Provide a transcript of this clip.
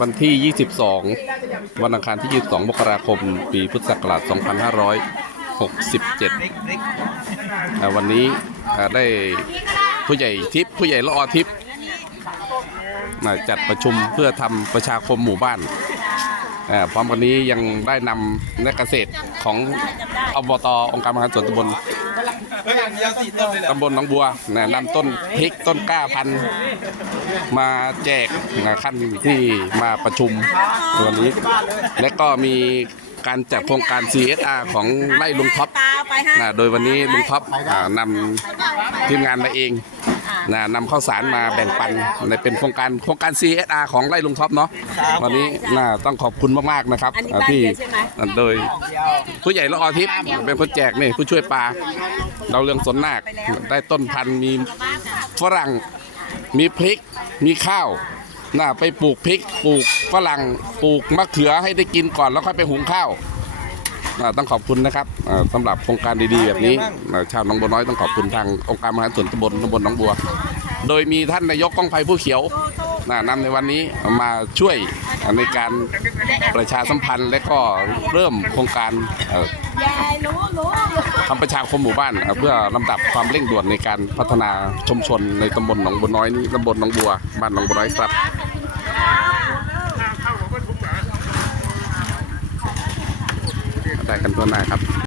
วันที่ 22 วันอังคารที่ 22 มกราคม ปีพุทธศักราช 2567อ่าวันนี้ได้ผู้ใหญ่ทิพย์ผู้ใหญ่ละอทิพย์มาจัดประชุมเพื่อทำประชาคมหมู่บ้าน พร้อมกันนี้ยังได้นำนักเกษตรของอบตองค์การบริหาส่วนตำบล ตำบลหนองบัวนะนำต้นพริกต้นกล้าพันธุ์มาแจกนะขั้นที่มาประชุมวันนี้ และก็มีการจัดโครงการ CSR ของไร่ลุงท็อปนะโดยวันนี้ลุงท็อปอ่านำทีมงานมาเอง นะนำข้าวสารมาแบ่งปันในเป็นโครงการโครงการ CSR ของไร่ลุงท็อปเนาะวันนี้น่าต้องขอบคุณมากๆนะครับอันนี้อ่าบ้านที่เดียวใช่ไหมโดยผู้ใหญ่ละออทิพย์เป็นคนแจกนี่ผู้ช่วยปลาเราเรื่องสนนาคได้ต้นพันธุ์มีฝรั่งมีพริกมีข้าวน่าไปปลูกพริกปลูกฝรั่งปลูกมะเขือให้ได้กินก่อนแล้วค่อยไปหุงข้าว อ่าต้องขอบคุณนะครับอ่าสำหรับโครงการดีๆแบบนี้อ่าชาวหนองบัวน้อยต้องขอบคุณทางองค์การบริหารส่วนตำบลตำบลหนองบัว โดยมีท่านนายกก้องไผ่ผู้เขียวนะนำในวันนี้มาช่วยในการประชาสัมพันธ์และก็เริ่มโครงการเอ่อ ยายรู้รู้ทำประชาคมหมู่บ้านเอ่อเพื่อลำดับความเร่งด่วนในการพัฒนาชุมชนในตำบลหนองบัวน้อยนี้ตำบลหนองบัวบ้านหนองบัวน้อยครับได้ กันทั่วหน้าครับ